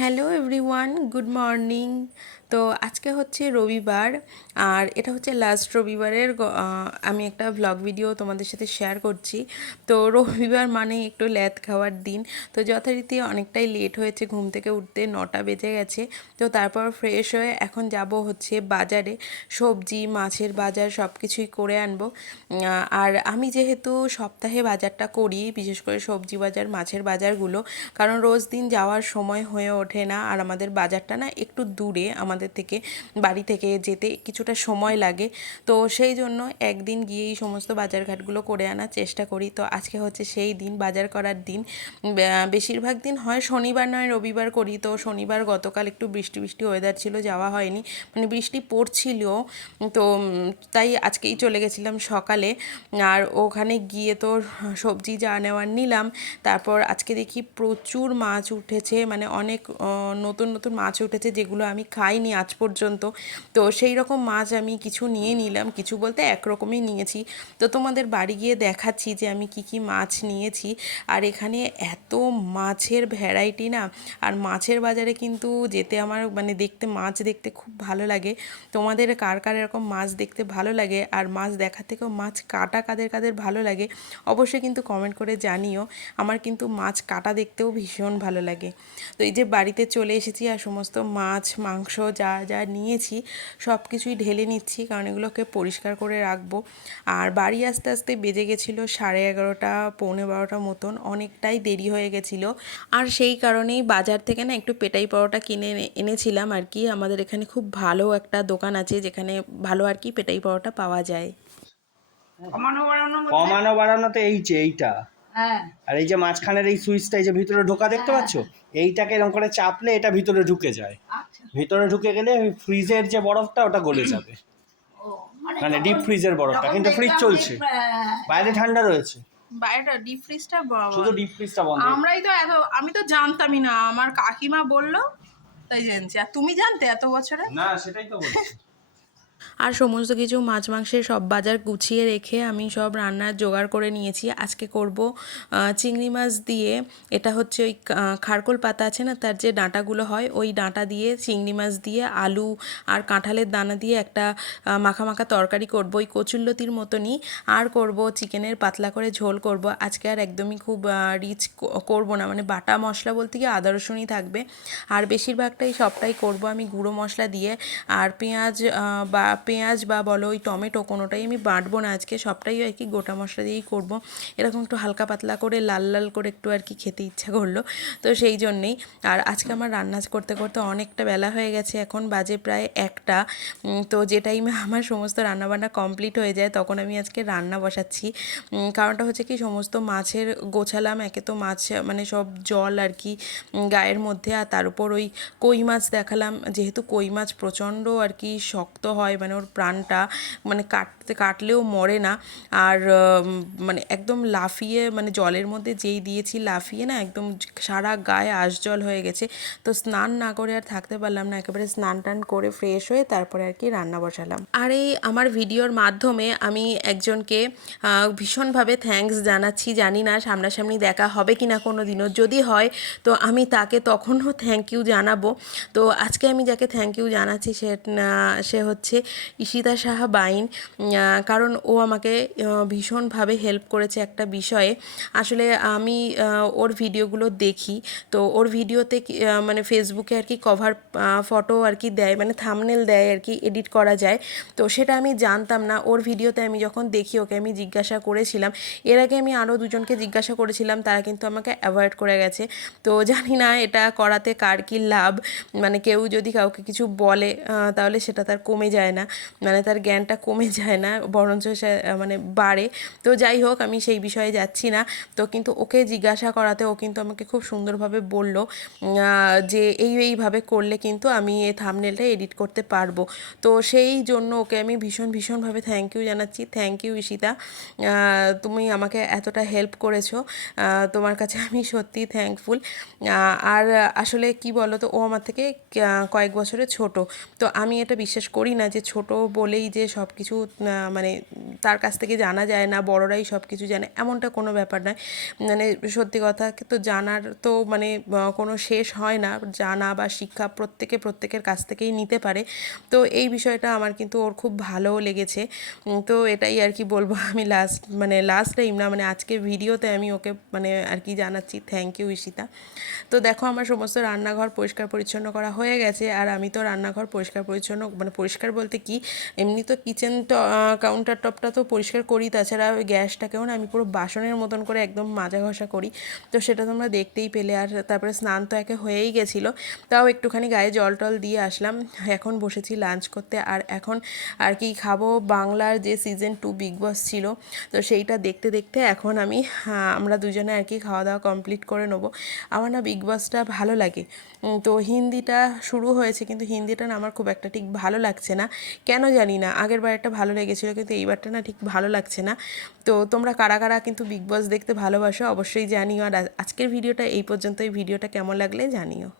Hello everyone, good morning. তো আজকে হচ্ছে রবিবার, আর এটা হচ্ছে লাস্ট রবিবারের আমি একটা ভ্লগ ভিডিও তোমাদের সাথে শেয়ার করছি। তো রবিবার মানে একটু ল্যাদ খাওয়ার দিন। তো যথারীতি অনেকটাই লেট হয়েছে, ঘুম থেকে উঠতে 9টা বেজে গেছে। তো তারপর ফ্রেশ হয়ে এখন যাব হচ্ছে বাজারে, সবজি মাছের বাজার সব কিছুই করে আনবো। আর আমি যেহেতু সপ্তাহে বাজারটা করি, বিশেষ করে সবজি বাজার মাছের বাজারগুলো, কারণ রোজ দিন যাওয়ার সময় হয়ে ওঠে না। আর আমাদের বাজারটা না একটু দূরে, আমাদের থেকে বাড়ি থেকে যেতে কিছুটা সময় লাগে। তো সেই জন্য একদিন গিয়েই সমস্ত বাজারঘাটগুলো করে আনার চেষ্টা করি। তো আজকে হচ্ছে সেই দিন, বাজার করার দিন। বেশিরভাগ দিন হয় শনিবার নয় রবিবার করি। তো শনিবার গতকাল একটু বৃষ্টি বৃষ্টি ওয়েদার ছিল, যাওয়া হয়নি, মানে বৃষ্টি পড়ছিল। তো তাই আজকেই চলে গেছিলাম সকালে। আর ওখানে গিয়ে তো সবজি যা নেওয়ার নিলাম। তারপর আজকে দেখি প্রচুর মাছ উঠেছে, মানে অনেক নতুন নতুন মাছ উঠেছে যেগুলো আমি খাইনি আজ পর্যন্ত। তো সেই রকম মাছ আমি কিছু নিয়ে নিলাম, কিছু বলতে একরকমই নিয়েছি। তো তোমাদের বাড়ি গিয়ে দেখাচ্ছি যে আমি কি কি মাছ নিয়েছি। আর এখানে এত মাছের ভ্যারাইটি না, আর মাছের বাজারে কিন্তু যেতে আমার মানে দেখতে, মাছ দেখতে খুব ভালো লাগে। তোমাদের কার কার এরকম মাছ দেখতে ভালো লাগে, আর মাছ দেখার থেকেও মাছ কাটা কাদের কাদের ভালো লাগে অবশ্যই কিন্তু কমেন্ট করে জানিও। আমার কিন্তু মাছ কাটা দেখতেও ভীষণ ভালো লাগে। তো এই যে বাড়িতে চলে এসেছি, আর সমস্ত মাছ মাংস যা যা নিয়েছি সব কিছুই ঢেলে নিচ্ছি, কারণ এগুলোকে পরিষ্কার করে রাখবো। আর বাড়ি আসতে আসতে বেজে গেছিলো 11:30 পৌনে 12টা মতন, অনেকটাই দেরি হয়ে গেছিলো। আর সেই কারণেই বাজার থেকে না একটু পেটাই পরোটা কিনে এনেছিলাম আর কি। আমাদের এখানে খুব ভালো একটা দোকান আছে যেখানে ভালো আর কি পেটাই পরোটা পাওয়া যায়। কমানো বাড়ানোতে এই যে এইটা, হ্যাঁ, আর এই যে মাঝখানের এই সুইচটা, এই যে ভিতরে ঢোকা দেখতে পাচ্ছ, এইটাকে এরকম করে চাপলে এটা ভিতরে ঢুকে যায়। ভিতরে ঢুকে গেলে ফ্রিজের যে বরফটা ওটা গলে যাবে, মানে ডিপ ফ্রিজের বরফটা। কিন্তু ফ্রিজ চলছে, বাইরে ঠান্ডা রয়েছে, বাইরেটা ডিপ ফ্রিজটা শুধু ডিপ ফ্রিজটা বন্ধ। আমরাই তো এত, আমি তো জানতামই না, আমার কাকিমা বললো তাই জানছি। আর তুমি জানতে এত বছরে? না, সেটাই তো বলছি। আর সমস্ত কিছু মাছ মাংসের সব বাজার গুছিয়ে রেখে আমি সব রান্নার জোগাড় করে নিয়েছি। আজকে করব চিংড়ি মাছ দিয়ে, এটা হচ্ছে ওই খারকোল পাতা আছে না, তার যে ডাঁটাগুলো হয় ওই ডাঁটা দিয়ে চিংড়ি মাছ দিয়ে আলু আর কাঁঠালের দানা দিয়ে একটা মাখা মাখা তরকারি করব, ওই কচুল্লতির মতনই। আর করব চিকেনের পাতলা করে ঝোল করব আজকে। আর একদমই খুব রিচ করব না, মানে বাটা মশলা বলতে গিয়ে আদা রসুনই থাকবে। আর বেশিরভাগটাই সবটাই করব আমি গুঁড়ো মশলা দিয়ে। আর পেঁয়াজ বা বলো ওই টমেটো কোনোটাই আমি বাটবো না আজকে, সবটাই আর কি গোটা মশলা দিয়েই করব। এরকম একটু হালকা পাতলা করে লাল লাল করে একটু আর কি খেতে ইচ্ছা করলো, তো সেই জন্যেই। আর আজকে আমার রান্না করতে করতে অনেকটা বেলা হয়ে গেছে, এখন বাজে প্রায় 1টা। তো যে টাইমে আমার সমস্ত রান্নাবান্না কমপ্লিট হয়ে যায় তখন আমি আজকে রান্না বসাচ্ছি। কারণটা হচ্ছে কি, সমস্ত মাছের গোছালাম, একে তো মাছ মানে সব জল আর কি গায়ের মধ্যে, আর তার উপর ওই কই মাছ দেখালাম, যেহেতু কই মাছ প্রচণ্ড আর কি শক্ত হয়, মানে ওর প্রাণটা মানে কাটলেও মরে না। আর মানে একদম লাফিয়ে, মানে জলের মধ্যে যেই দিয়েছি লাফিয়ে না একদম সারা গায়ে আঁশজল হয়ে গেছে। তো স্নান না করে আর থাকতে পারলাম না, একেবারে স্নান টান করে ফ্রেশ হয়ে তারপরে আর কি রান্না বসালাম। আর এই আমার ভিডিওর মাধ্যমে আমি একজনকে ভীষণভাবে থ্যাঙ্কস জানাচ্ছি। জানি না সামনাসামনি দেখা হবে কি না কোনো দিনও, যদি হয় তো আমি তাকে তখনও থ্যাংক ইউ জানাবো। তো আজকে আমি যাকে থ্যাংক ইউ জানাচ্ছি সে হচ্ছে ঈশিতা সাহা বাইন। কারণ ও আমাকে ভীষণভাবে হেল্প করেছে একটা বিষয়ে। আসলে আমি ওর ভিডিওগুলো দেখি, তো ওর ভিডিওতে মানে ফেসবুকে আর কি কভার ফটো আর কি দেয়, মানে থাম্বনেল দেয় আর কি, এডিট করা যায়। তো সেটা আমি জানতাম না। ওর ভিডিওতে আমি যখন দেখি ওকে আমি জিজ্ঞাসা করেছিলাম, এর আগে আমি আরও দুজনকে জিজ্ঞাসা করেছিলাম, তারা কিন্তু আমাকে অ্যাভয়েড করে গেছে। তো জানি না এটা করাতে কার কী লাভ, মানে কেউ যদি কাউকে কিছু বলে তাহলে সেটা তার কমে যায় না, মানে তার জ্ঞানটা কমে যায় না, বরঞ্চ সে মানে বাড়ে। তো যাই হোক, আমি সেই বিষয়ে যাচ্ছি না। তো কিন্তু ওকে জিজ্ঞাসা করাতে ও কিন্তু আমাকে খুব সুন্দরভাবে বলল যে এইভাবে করলে কিন্তু আমি এই থাম্বনেলটা এডিট করতে পারবো। তো সেই জন্য ওকে আমি ভীষণভাবে থ্যাংক ইউ জানাচ্ছি। থ্যাংক ইউ ঈশিতা, তুমি আমাকে এতটা হেল্প করেছো, তোমার কাছে আমি সত্যিই থ্যাঙ্কফুল। আর আসলে কি বলো তো, ও আমার থেকে কয়েক বছরের ছোট। তো আমি এটা বিশ্বাস করি না যে ছোট বলেই যে সব কিছু মানে তার কাছ থেকে জানা যায় না, বড়রাই সব কিছু জানে এমনটা কোনো ব্যাপার নয়। মানে সত্যি কথা তো জানার তো মানে কোনো শেষ হয় না, জানা বা শিক্ষা প্রত্যেকের কাছ থেকেই নিতে পারে। তো এই বিষয়টা আমার কিন্তু ওর খুব ভালোও লেগেছে। তো এটাই আর কি বলবো আমি লাস্ট টাইম না, মানে আজকে ভিডিওতে আমি ওকে মানে আর কি জানাচ্ছি থ্যাংক ইউ ঈশিতা। তো দেখো আমার সমস্ত রান্নাঘর পরিষ্কার পরিচ্ছন্ন করা হয়ে গেছে, আর আমি তো রান্নাঘর পরিষ্কার পরিচ্ছন্ন মানে পরিষ্কার বলতে কি, এমনি তো কিচেন কাউন্টার টপটা তো পরিষ্কার করি, তাছাড়া ওই গ্যাসটাকেও না আমি পুরো বাসনের মতন করে একদম মাজা ঘষা করি। তো সেটা তোমরা দেখতেই পেলে। আর তারপরে স্নান তো একে হয়েই গেছিলো, তাও একটুখানি গায়ে জল টল দিয়ে আসলাম। এখন বসেছি লাঞ্চ করতে, আর এখন আর কি খাবো, বাংলার যে সিজন 2 বিগ বস ছিল, তো সেইটা দেখতে দেখতে এখন আমরা দুজনে আর কি খাওয়া দাওয়া কমপ্লিট করে নেবো। আমার না বিগ বসটা ভালো লাগে। তো হিন্দিটা শুরু হয়েছে, কিন্তু হিন্দিটা না আমার খুব একটা ঠিক ভালো লাগছে না, কেন জানি না। আগের বার একটা ভালো লেগেছিলো, কিন্তু এইবারটা না ঠিক ভালো লাগছে না। তো তোমরা কারা কারা কিন্তু বিগ বস দেখতে ভালোবাসো অবশ্যই জানিও। আর আজকের ভিডিওটা এই পর্যন্তই, ভিডিওটা কেমন লাগলে জানিও।